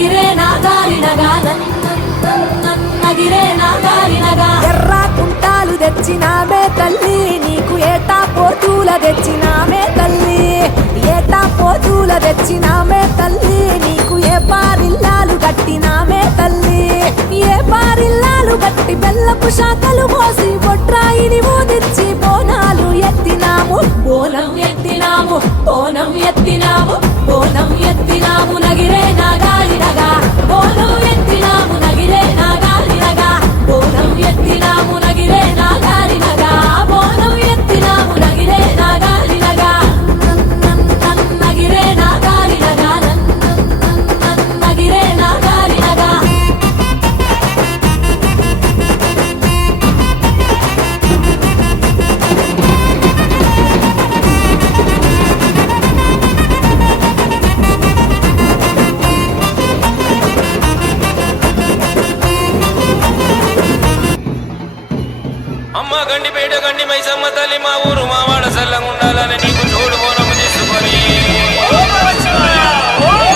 నన్నగిరే నా దారినగా నన్నగిరే నా దారినగా ఎర్ర కుంటాలు తెచ్చినామే తల్లి నీకు ఏటా పోతుల తెచ్చినామే తల్లి ఏటా పోతుల తెచ్చినామే తల్లి నీకు ఏ పారిల్లాలు కట్టినామే తల్లి ఏ పారిల్లాలు కట్టి బెల్లపు శాఖలు పోసి బొట్రాయిని ఊదిచ్చి బోనాలు ఎత్తినాము బోనం ఎత్తినాము బోనం ఎత్తినాము బోనం ఎత్తినాము నగిరే నా గాలినగా బోనం ఎత్తినాము నగిరే నా గాలినగా బోనం ఎత్తినాము నగిరే నా గాలినగా బోనం ఎత్తినాము నగిరే నా గాలినగా నగిరే నా గాలినగా నగిరే నా గాలినగా అమ్మ గండిపేట గండి మైసమ్మ తల్లి మా ఊరు మా వాడ సల్లంగా ఉండాలని నీకు చూడు బోనము తీసుకొని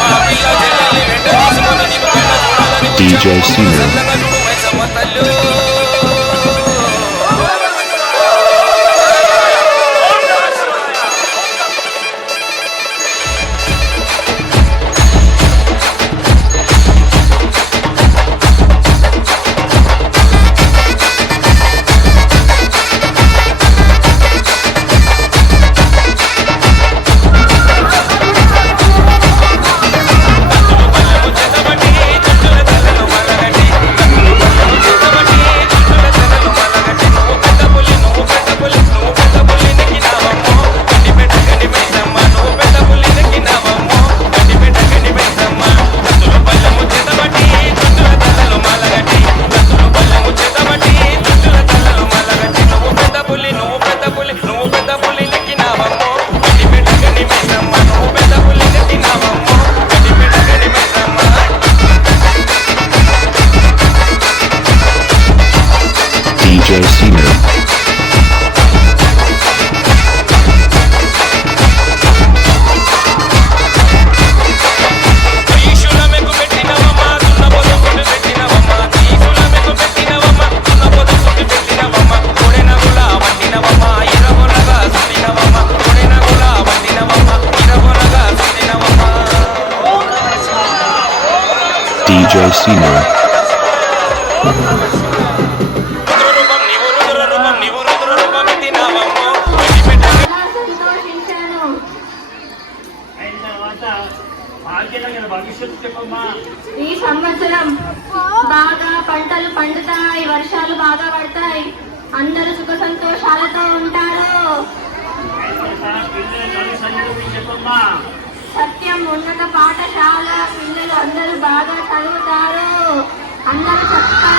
మా పిల్ల చెల్లెల్ని వెంట తీసుకొని నీకు కళ్ళ చూడాలని DJ Sino. సల్లంగా చూడు మైసమ్మ తల్లు DJ Sino. DJ Sino. ఈ సంవత్సరం బాగా పంటలు పండుతాయి, వర్షాలు బాగా పడతాయి, అందరూ సుఖ సంతోషాలతో ఉంటారు. సత్యం ఉన్నత పాఠశాల పిల్లలు అందరూ బాగా చదువుతారు. అందరూ చక్కగా